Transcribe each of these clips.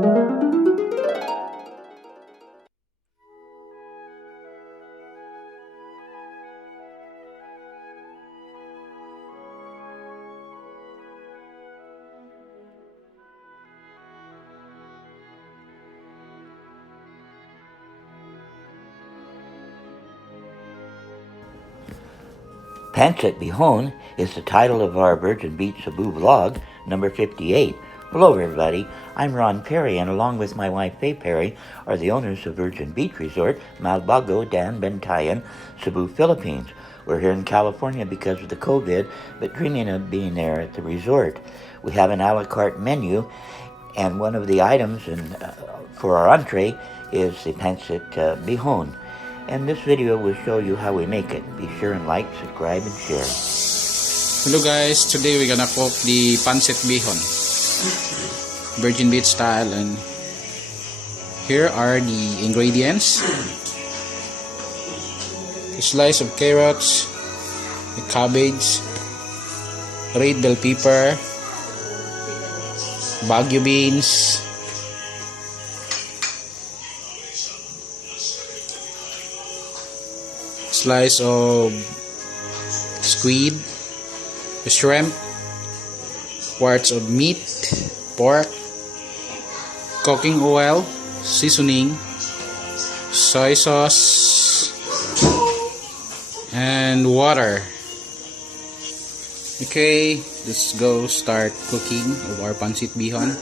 Pancit Bihon is the title of our Virgin Beach Cebu vlog, number 58. Hello everybody, I'm Ron Perry, and along with my wife Faye Perry are the owners of Virgin Beach Resort, Malbago, Daanbantayan, Cebu, Philippines. We're here in California because of the COVID, but dreaming of being there at the resort. We have an Ala Carte menu, and one of the items for our entree is the Pancit Bihon. And this video will show you how we make it. Be sure and like, subscribe, and share. Hello guys, today we're gonna cook the Pancit Bihon, Virgin Beach style, and here are the ingredients: a slice of carrots, a cabbage, red bell pepper, bagu beans, slice of squid, shrimp, parts of meat, pork, cooking oil, seasoning, soy sauce, and water. Okay, let's go start cooking of our Pancit Bihon.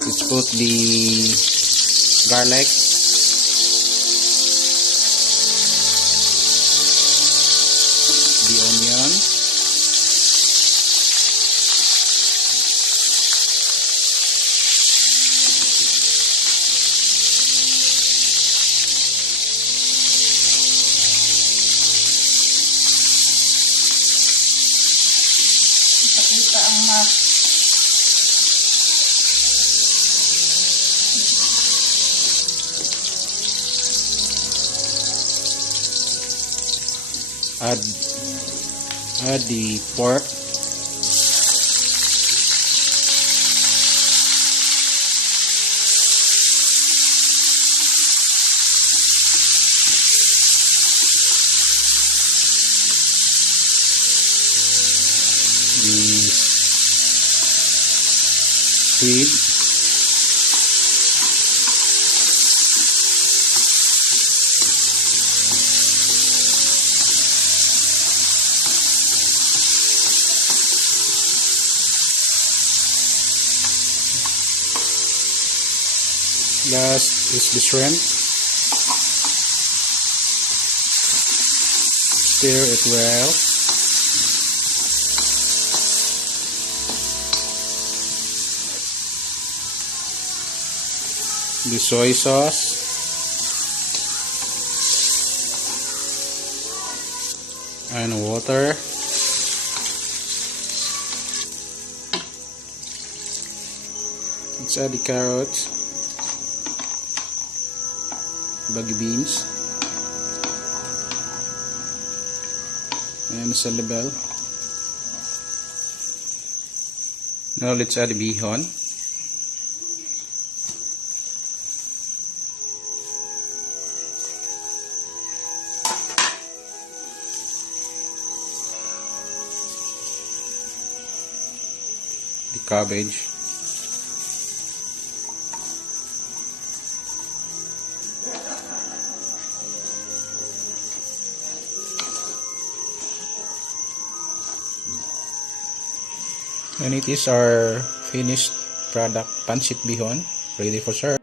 Let's put the garlic, the onion, Pakita ang mat. add the pork, the squid, last is the shrimp. Stir it well. The soy sauce, and water. Let's add the carrots, bagu beans, and salabel. Now let's add the bihon. The cabbage, and it is our finished product, Pancit Bihon, ready for serve.